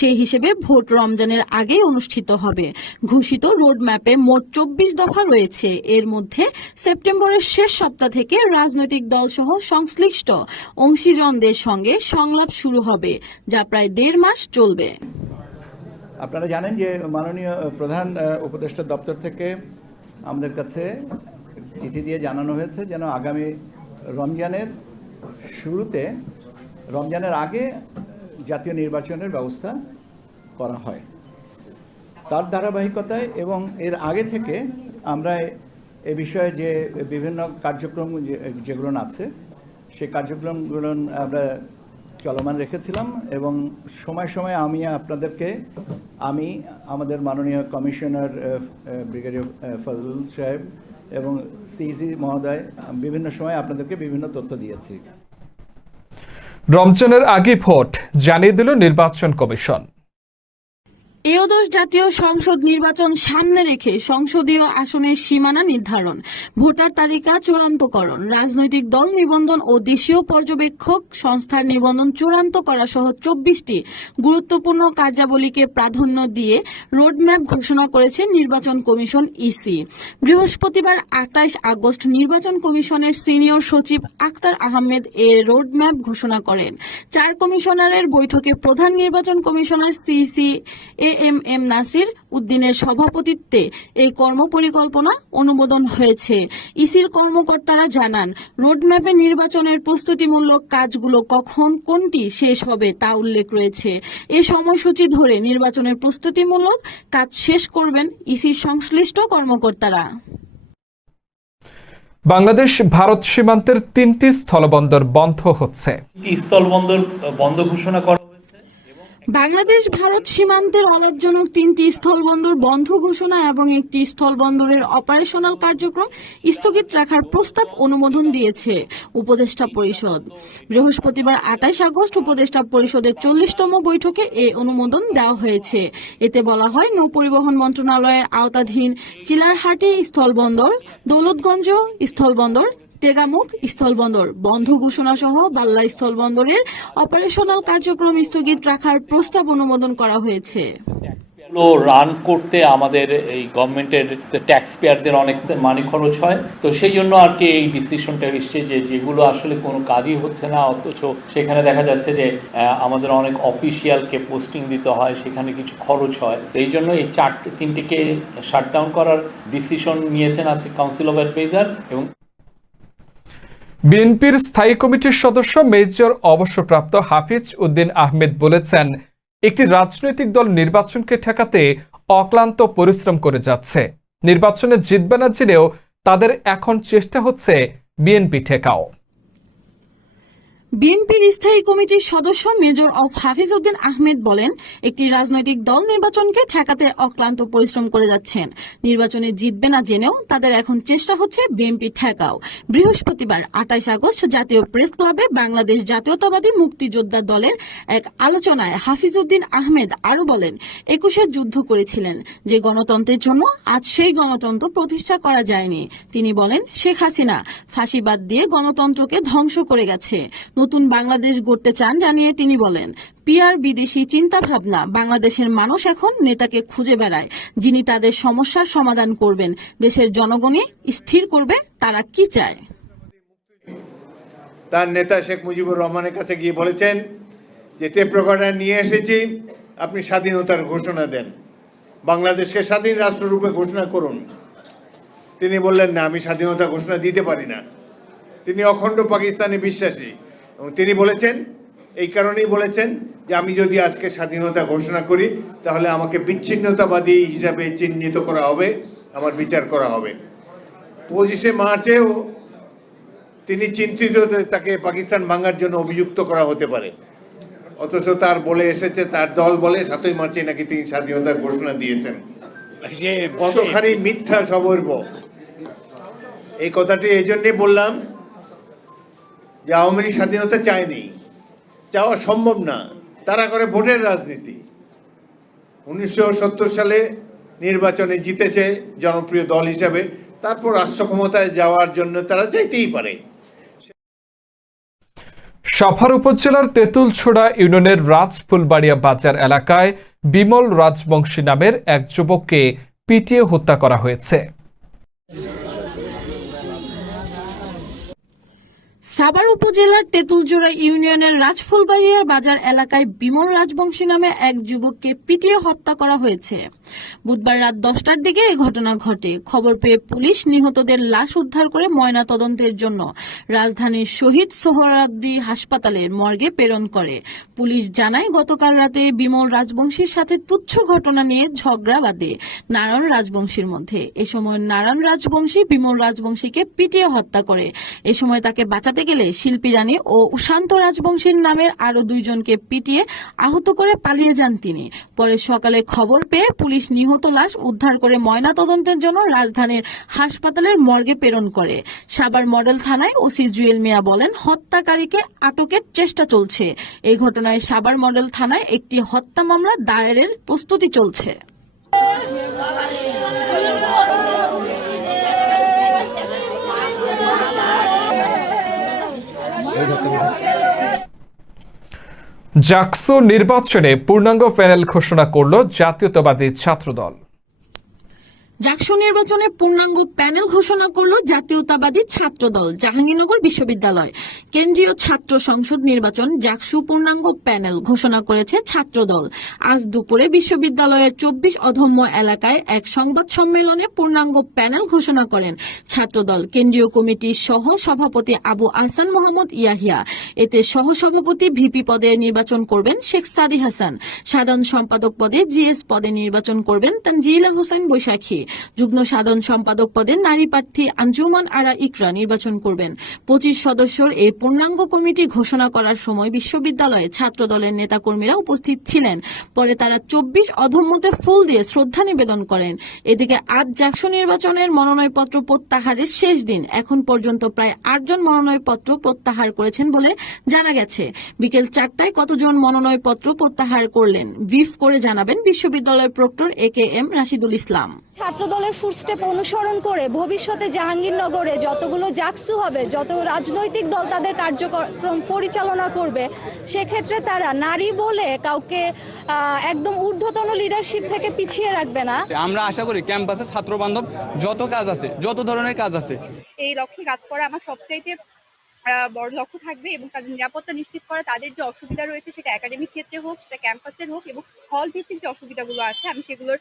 সেই হিসেবে ভোট রমজানের আগেই অনুষ্ঠিত হবে। ঘোষিত রোডম্যাপে মোট চব্বিশ দফা রয়েছে। এর মধ্যে সেপ্টেম্বরের শেষ সপ্তাহ থেকে রাজনৈতিক দলসহ সংশ্লিষ্ট অংশীজনদের সঙ্গে সংলাপ শুরু হবে, যা প্রায় দেড় মাস চলবে। আপনারা জানেন যে মাননীয় প্রধান উপদেষ্টা দপ্তর থেকে আমাদের কাছে চিঠি দিয়ে জানানো হয়েছে যেন আগামী রমজানের শুরুতে, রমজানের আগে জাতীয় নির্বাচনের ব্যবস্থা করা হয়। তার ধারাবাহিকতায় এবং এর আগে থেকে আমরা এ বিষয়ে যে বিভিন্ন কার্যক্রম যেগুলো আছে সেই কার্যক্রমগুলো আমরা চলমান রেখেছিলাম এবং সময় সময় আমি আপনাদেরকে আমি আমাদের মাননীয় কমিশনার ব্রিগেডিয়ার আহ, ফজলুল সাহেব এবং সিইসি মহোদয় বিভিন্ন সময় আপনাদেরকে বিভিন্ন তথ্য দিয়েছি। রমজানের আগে ভোট জানিয়ে দিল নির্বাচন কমিশন। এওদশ জাতীয় সংসদ নির্বাচন সামনে রেখে সংসদীয় আসনের সীমানা নির্ধারণ, ভোটার তালিকা চূড়ান্তকরণ, রাজনৈতিক দল নিবন্ধন ও দেশীয় পর্যবেক্ষক সংস্থার নিবন্ধন চূড়ান্ত করা সহ চব্বিশটি গুরুত্বপূর্ণ কার্যাবলীকে প্রাধান্য দিয়ে রোডম্যাপ ঘোষণা করেছে নির্বাচন কমিশন ইসি। বৃহস্পতিবার আটাইশ আগস্ট নির্বাচন কমিশনের সিনিয়র সচিব আক্তার আহমেদ এ রোডম্যাপ ঘোষণা করেন। চার কমিশনারের বৈঠকে প্রধান নির্বাচন কমিশনার সিসি এ এম এম নাসির উদ্দিনের সভাপতিত্বে এই কর্মপরিকল্পনা অনুমোদন হয়েছে। ইসির কর্মকর্তারা জানান রোডম্যাপে নির্বাচনের প্রস্তুতিমূলক কাজগুলো কখন কোনটি শেষ হবে তা উল্লেখ রয়েছে। এ সময়সূচি ধরে নির্বাচনের প্রস্তুতিমূলক কাজ শেষ করবেন ইসির সংশ্লিষ্ট কর্মকর্তারা। বাংলাদেশ ভারত সীমান্তের তিনটি স্থলবন্দর বন্ধ হচ্ছে। স্থলবন্দর বন্ধ ঘোষণা করা বাংলাদেশ, ভারত সীমান্তের অলাভজনক তিনটি স্থলবন্দর বন্ধ ঘোষণা এবং একটি স্থলবন্দরের অপারেশনাল কার্যক্রম স্থগিত রাখার প্রস্তাব অনুমোদন দিয়েছে উপদেষ্টা পরিষদ। বৃহস্পতিবার আঠাইশ আগস্ট উপদেষ্টা পরিষদের চল্লিশতম বৈঠকে এ অনুমোদন দেওয়া হয়েছে। এতে বলা হয়, নৌ পরিবহন মন্ত্রণালয়ের আওতাধীন চিলারহাটি স্থলবন্দর, দৌলতগঞ্জ স্থলবন্দর তেগামুখ স্থলবন্দর। বন্ধ ঘোষণা সহ বাল্লা স্থলবন্দরের অপারেশনাল কার্যক্রম স্থগিত রাখার প্রস্তাব অনুমোদন করা হয়েছে। রান করতে আমাদের এই গভর্নমেন্টের ট্যাক্স পেয়ারদের অনেক মানি খরচ হয়। তো সেই জন্য আর কি এই ডিসিশনটা এসছে যে যেগুলো আসলে কোনো কাজই হচ্ছে না, অথচ সেখানে দেখা যাচ্ছে যে আমাদের অনেক অফিসিয়ালকে পোস্টিং দিতে হয়, সেখানে কিছু খরচ হয়। এই জন্য এই চারটে তিনটিকে শাটডাউন করার ডিসিশন নিয়েছেন আছে কাউন্সিল অফ অ্যাডভাইজার এবং বিএনপির স্থায়ী কমিটির সদস্য মেজর অবসরপ্রাপ্ত হাফিজ উদ্দিন আহমেদ বলেছেন, একটি রাজনৈতিক দল নির্বাচনকে ঠেকাতে অক্লান্ত পরিশ্রম করে যাচ্ছে। নির্বাচনে জিতবে না জেনেও তাদের এখন চেষ্টা হচ্ছে বিএনপি ঠেকাও। বিএনপির স্থায়ী কমিটির সদস্য মেজর অফ হাফিজ উদ্দিন আহমেদ বলেন, একটি রাজনৈতিক দল নির্বাচনকে ঠেকাতে অক্লান্ত পরিশ্রম করে যাচ্ছেন। নির্বাচনে জিতবে না জেনেও তাদের এখন চেষ্টা হচ্ছে বিএনপি ঠেকাও। বৃহস্পতিবার আঠাইশ আগস্ট জাতীয় প্রেস ক্লাবে বাংলাদেশ জাতীয়তাবাদী মুক্তিযোদ্ধা দলের এক আলোচনায় হাফিজ উদ্দিন আহমেদ আরও বলেন, একুশে যুদ্ধ করেছিলেন, যে গণতন্ত্রের জন্য আজ সেই গণতন্ত্র প্রতিষ্ঠা করা যায়নি। তিনি বলেন, শেখ হাসিনা ফাঁসিবাদ দিয়ে গণতন্ত্রকে ধ্বংস করে গেছে। নতুন বাংলাদেশ গড়তে চান জানিয়ে তিনি বলেন পিয়ার বিদেশি চিন্তা ভাবনা বাংলাদেশের মানুষ এখন নেতাকে খুঁজে বেড়ায়। যিনি তাদের সমস্যার সমাধান করবেন, দেশের জনগণই স্থির করবে, তারা কি চায়? তার নেতা শেখ মুজিবুর রহমানের কাছে গিয়ে বলেছেন যে, টেপ রেকর্ডার নিয়ে এসেছি, আপনি স্বাধীনতার ঘোষণা দেন। বাংলাদেশকে স্বাধীন রাষ্ট্ররূপে ঘোষণা করুন। তিনি বললেন, না, আমি স্বাধীনতা ঘোষণা দিতে পারি না। তিনি অখণ্ড পাকিস্তানে বিশ্বাসী। এবং তিনি বলেছেন এই কারণেই বলেছেন যে আমি যদি আজকে স্বাধীনতা ঘোষণা করি তাহলে আমাকে বিচ্ছিন্নতাবাদী হিসাবে চিহ্নিত করা হবে আমার বিচার করা হবে। পঁচিশে মার্চেও তিনি চিন্তিত তাকে পাকিস্তান ভাঙার জন্য অভিযুক্ত করা হতে পারে। অথচ তার বলে এসেছে তার দল বলে সাতই মার্চে নাকি তিনি স্বাধীনতার ঘোষণা দিয়েছেন। যে কতখানি মিথ্যা সবর্ব এই কথাটি এই জন্যই বললাম যে আওয়ামী লীগ স্বাধীনতা চায়নি, চাওয়া সম্ভব না, তারা করে ভোটের রাজনীতি। উনিশশো সত্তর সালে নির্বাচনে জিতেছে জনপ্রিয় দল হিসাবে, তারপর রাষ্ট্র ক্ষমতায় যাওয়ার জন্য তারা চাইতেই পারে। সাভার উপজেলার তেঁতুলছোড়া ইউনিয়নের রাজফুলবাড়িয়া বাজার এলাকায় বিমল রাজবংশী নামের এক যুবককে পিটিয়ে হত্যা করা হয়েছে। সাভার উপজেলার তেঁতুলজোড়া ইউনিয়নের রাজফুলবাড়িয়া বাজার এলাকায় বিমল রাজবংশী নামে এক যুবককে পিটিয়ে হত্যা করা হয়েছে। বুধবার রাত দশটার দিকে এই ঘটনা ঘটে। খবর পেয়ে পুলিশ নিহতদের লাশ উদ্ধার করে ময়না তদন্তের জন্য রাজধানীর শহীদ সোহরাদ্দি হাসপাতালের মর্গে প্রেরণ করে। পুলিশ জানায়, গতকাল রাতে বিমল রাজবংশীর সাথে তুচ্ছ ঘটনা নিয়ে ঝগড়া বাঁধে নারায়ণ রাজবংশীর মধ্যে। এ সময় নারায়ণ রাজবংশী বিমল রাজবংশীকে পিটিয়ে হত্যা করে। এ সময় তাকে বাঁচাতে গেলে শিল্পী রানী ও শান্ত রাজবংশীর নামের আরও দুইজনকে পিটিয়ে আহত করে পালিয়ে যান তিনি। পরে সকালে খবর পেয়ে পুলিশ নিহত লাশ উদ্ধার করে ময়না তদন্তের জন্য রাজধানীর হাসপাতালের মর্গে প্রেরণ করে। সাবার মডেল থানায় ওসি জুয়েল মিয়া বলেন, হত্যাকারীকে আটকের চেষ্টা চলছে। এই ঘটনায় সাবার মডেল থানায় একটি হত্যা মামলা দায়েরের প্রস্তুতি চলছে। জাকসু নির্বাচনে পূর্ণাঙ্গ প্যানেল ঘোষণা করল জাতীয়তাবাদী ছাত্রদল। জাকসু নির্বাচনে পূর্ণাঙ্গ প্যানেল ঘোষণা করল জাতীয়তাবাদী ছাত্রদল, জাহাঙ্গীরনগর বিশ্ববিদ্যালয়। কেন্দ্রীয় ছাত্র সংসদ নির্বাচন জাকসু পূর্ণাঙ্গ প্যানেল ঘোষণা করেছে ছাত্রদল। আজ দুপুরে বিশ্ববিদ্যালয়ের চব্বিশ অধম্য এলাকায় এক সংবাদ সম্মেলনে পূর্ণাঙ্গ প্যানেল ঘোষণা করেন ছাত্রদল। কেন্দ্রীয় কমিটির সহ সভাপতি আবু আহসান মোহাম্মদ ইয়াহিয়া। এতে সহ সভাপতি ভিপি পদে নির্বাচন করবেন শেখ সাদি হাসান। সাধারণ সম্পাদক পদে জিএস পদে নির্বাচন করবেন তানজিলা হোসেন বৈশাখী। যুগ্ম সাধারণ সম্পাদক পদে নারী প্রার্থী আঞ্জুমান আরা ইকরা নির্বাচন করবেন। পঁচিশ সদস্যর এই পূর্ণাঙ্গ কমিটি ঘোষণা করার সময় বিশ্ববিদ্যালয়ে ছাত্র দলের নেতাকর্মীরা উপস্থিত ছিলেন। পরে তারা চব্বিশ অধম্মতে ফুল দিয়ে শ্রদ্ধা নিবেদন করেন। এদিকে আজ জাকসু নির্বাচনের মনোনয়নপত্র প্রত্যাহারের শেষ দিন। এখন পর্যন্ত প্রায় আটজন মনোনয়নপত্র প্রত্যাহার করেছেন বলে জানা গেছে। বিকেল চারটায় কতজন মনোনয়নপত্র প্রত্যাহার করলেন? ব্রিফ করে জানাবেন বিশ্ববিদ্যালয়ের proctor A K M Rashidul Islam. ছাত্রদলের ফুটস্টেপ অনুসরণ করে ভবিষ্যতে জাহাঙ্গীরনগরে যতগুলো জাকসু হবে যত রাজনৈতিক দল তাদের কার্যক্রম পরিচালনা করবে সেক্ষেত্রে তারা নারী বলে কাউকে আহ, একদম ঊর্ধ্বতন লিডারশিপ থেকে পিছিয়ে রাখবে না। আমরা আশা করি ক্যাম্পাসে ছাত্র বান্ধব যত কাজ আছে যত ধরনের কাজ আছে। এই লক্ষ্যে কাজ করা আমার সবচাইতে বড় লক্ষ্য থাকবে এবং তাদের নিরাপত্তা নিশ্চিত করা, তাদের যে অসুবিধা রয়েছে সেটা একাডেমিক ক্ষেত্রে হোক, সেটা ক্যাম্পাসের হোক এবং হল ভিত্তিক যে অসুবিধাগুলো আছে, আমি সেগুলোর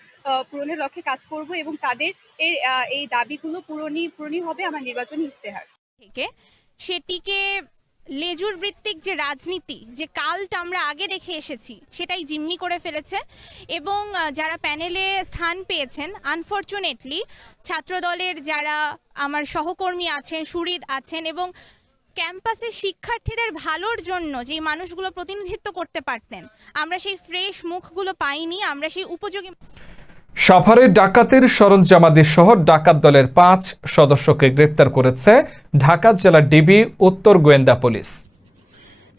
পূরণের লক্ষ্যে কাজ করব এবং তাদের এই এই দাবিগুলো পূরণই পূরণই হবে আমার নির্বাচনী ইশতেহার। থেকে সেটিকে লেজুর ভিত্তিক যে রাজনীতি, যে কালটা আমরা আগে দেখে এসেছি, সেটাই জিম্মি করে ফেলেছে এবং যারা প্যানেলে স্থান পেয়েছেন আনফর্চুনেটলি ছাত্রদলের যারা আমার সহকর্মী আছেন সুরিদ আছেন এবং ক্যাম্পাসে শিক্ষার্থীদের ভালোর জন্য যে মানুষগুলো প্রতিনিধিত্ব করতে পারতেন, আমরা সেই ফ্রেশ মুখগুলো পাইনি, আমরা সেই উপযোগী সাভারে ডাকাতের সরঞ্জামাদি সহ ডাকাত দলের পাঁচ সদস্যকে গ্রেপ্তার করেছে ঢাকা জেলা ডিবি, উত্তর গোয়েন্দা পুলিশ।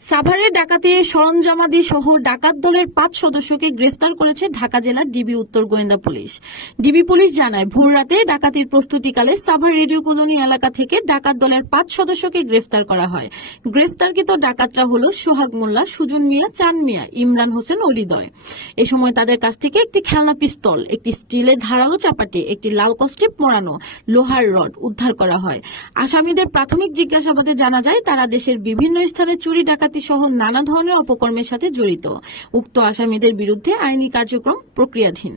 সাভারে ডাকাতি, সরঞ্জামাদি সহ ডাকাত দলের পাঁচ সদস্যকে গ্রেফতার করেছে ঢাকা জেলার ডিবি উত্তর গোয়েন্দা পুলিশ। ডিবি পুলিশ জানায়, ভোররাতে ডাকাতির প্রস্তুতিকালে সাভার রেডিও কলোনি এলাকা থেকে ডাকাত দলের পাঁচ সদস্যকে গ্রেফতার করা হয়। গ্রেফতারকৃত ডাকাতরা হল সোহাগ মোল্লা, সুজন মিয়া, চান মিয়া, ইমরান হোসেন ও এ সময় তাদের কাছ থেকে একটি খেলনা পিস্তল, একটি স্টিলের ধারালো চাপাটি, একটি লাল কস্টিপ মোড়ানো লোহার রড উদ্ধার করা হয়। আসামিদের প্রাথমিক জিজ্ঞাসাবাদে জানা যায়, তারা দেশের বিভিন্ন স্থানে চুরি ডাকাতি সহ নানা ধরনের অপকর্মের সাথে জড়িত। উক্ত আসামিদের বিরুদ্ধে আইনি কার্যক্রম প্রক্রিয়াধীন।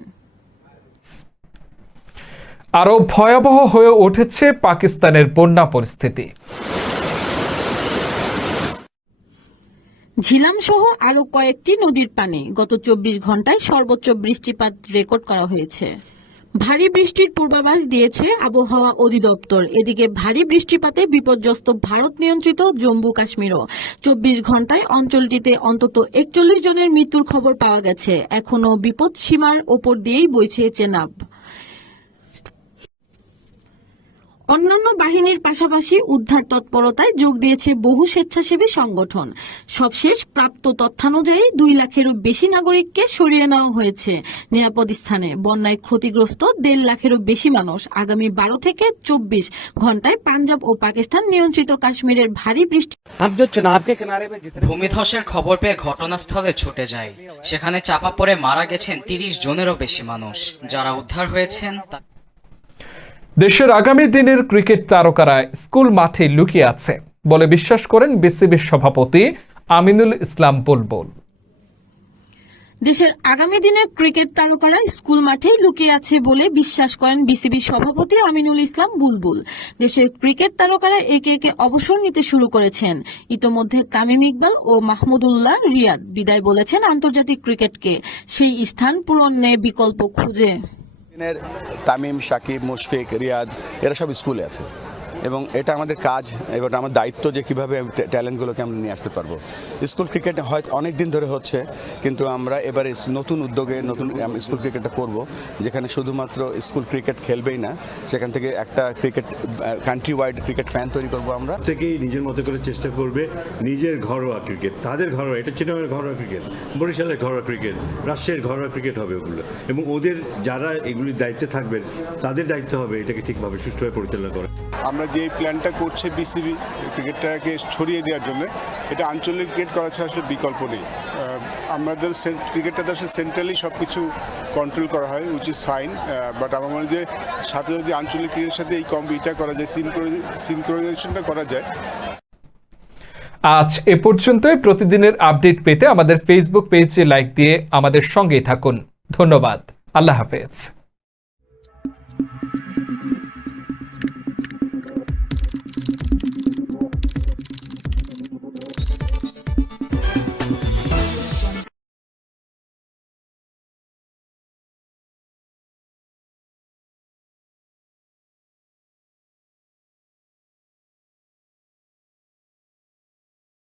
আরও ভয়াবহ হয়ে উঠেছে পাকিস্তানের বন্যা পরিস্থিতি। ঝিলাম সহ আরও কয়েকটি নদীর পানি গত চব্বিশ ঘন্টায় সর্বোচ্চ বৃষ্টিপাত রেকর্ড করা হয়েছে। ভারী বৃষ্টির পূর্বাভাস দিয়েছে আবহাওয়া অধিদপ্তর। এদিকে ভারী বৃষ্টিপাতে বিপর্যস্ত ভারত নিয়ন্ত্রিত জম্মু কাশ্মীরও। চব্বিশ ঘন্টায় অঞ্চলটিতে অন্তত একচল্লিশ জনের মৃত্যুর খবর পাওয়া গেছে। এখনও বিপদ সীমার ওপর দিয়েই বইছে চেনাব। অন্যান্য বাহিনীর পাশাপাশি উদ্ধার তৎপরতায় যোগ দিয়েছে বহু স্বেচ্ছাসেবী সংগঠন। সবশেষ প্রাপ্ত তথ্যানুযায়ী দুই লাখেরও বেশি নাগরিককে সরিয়ে নেওয়া হয়েছে। নিরাপদ স্থানে বন্যায় ক্ষতিগ্রস্ত দেড় লাখেরও বেশি মানুষ আগামী বারো থেকে চব্বিশ ঘন্টায় পাঞ্জাব ও পাকিস্তান নিয়ন্ত্রিত কাশ্মীরের ভারী বৃষ্টি ভূমিধসের খবর পেয়ে ঘটনাস্থলে ছুটে যায়। সেখানে চাপা পড়ে মারা গেছেন তিরিশ জনেরও বেশি মানুষ। যারা উদ্ধার হয়েছেন দেশের আগামী দিনের ক্রিকেট তারকারা স্কুল মাঠে লুকিয়ে আছে বলে বিশ্বাস করেন বিসিবির সভাপতি আমিনুল ইসলাম বুলবুল। দেশের আগামী দিনের ক্রিকেট তারকারা স্কুল মাঠেই লুকিয়ে আছে বলে বিশ্বাস করেন বিসিবি সভাপতি আমিনুল ইসলাম বুলবুল। দেশের ক্রিকেট তারকারা একে একে অবসর নিতে শুরু করেছেন। ইতোমধ্যে তামিম ইকবাল ও মাহমুদুল্লাহ রিয়াদ বিদায় বলেছেন আন্তর্জাতিক ক্রিকেটকে। সেই স্থান পূরণে বিকল্প খুঁজে। তামিম সাকিব মুশফিক রিয়াদ এরা সব স্কুলে আছে। এবং এটা আমাদের কাজ এবং আমার দায়িত্ব যে কীভাবে ট্যালেন্টগুলোকে আমরা নিয়ে আসতে পারব। স্কুল ক্রিকেট হয়তো অনেক দিন ধরে হচ্ছে কিন্তু আমরা এবারে নতুন উদ্যোগে নতুন স্কুল ক্রিকেটটা করব যেখানে শুধুমাত্র স্কুল ক্রিকেট খেলবেই না সেখান থেকে একটা cricket countrywide cricket fan তৈরি করব আমরা। থেকেই নিজের মতো করে চেষ্টা করবে নিজের ঘরোয়া ক্রিকেট তাদের ঘরোয়া এটা চিটাগের ঘরোয়া ক্রিকেট বরিশালের ঘরোয়া ক্রিকেট রাজশাহীর ঘরোয়া ক্রিকেট হবে ওগুলো এবং ওদের যারা এগুলির দায়িত্বে থাকবেন তাদের দায়িত্ব হবে এটাকে ঠিকভাবে সুষ্ঠুভাবে পরিচালনা করা। আমরা যে প্ল্যানটা করছে বিসিবি ক্রিকেটটাকে ছড়িয়ে দেওয়ার জন্য, এটা আঞ্চলিক ক্রিকেট করা ছাড়া আসলে বিকল্প নেই। আমাদের ক্রিকেটটা তো আসলে সেন্ট্রালি সব কিছু কন্ট্রোল করা হয় উইচ ইজ ফাইন বাট আমার মনে যে সাথে যদি আঞ্চলিক ক্রিকেটের সাথে এই কম্বিটা করা যায় সিনক্রোনাইজেশনটা করা যায়। আজ এ পর্যন্তই। প্রতিদিনের আপডেট পেতে আমাদের ফেসবুক পেজে লাইক দিয়ে আমাদের সঙ্গেই থাকুন। ধন্যবাদ। আল্লাহ হাফেজ।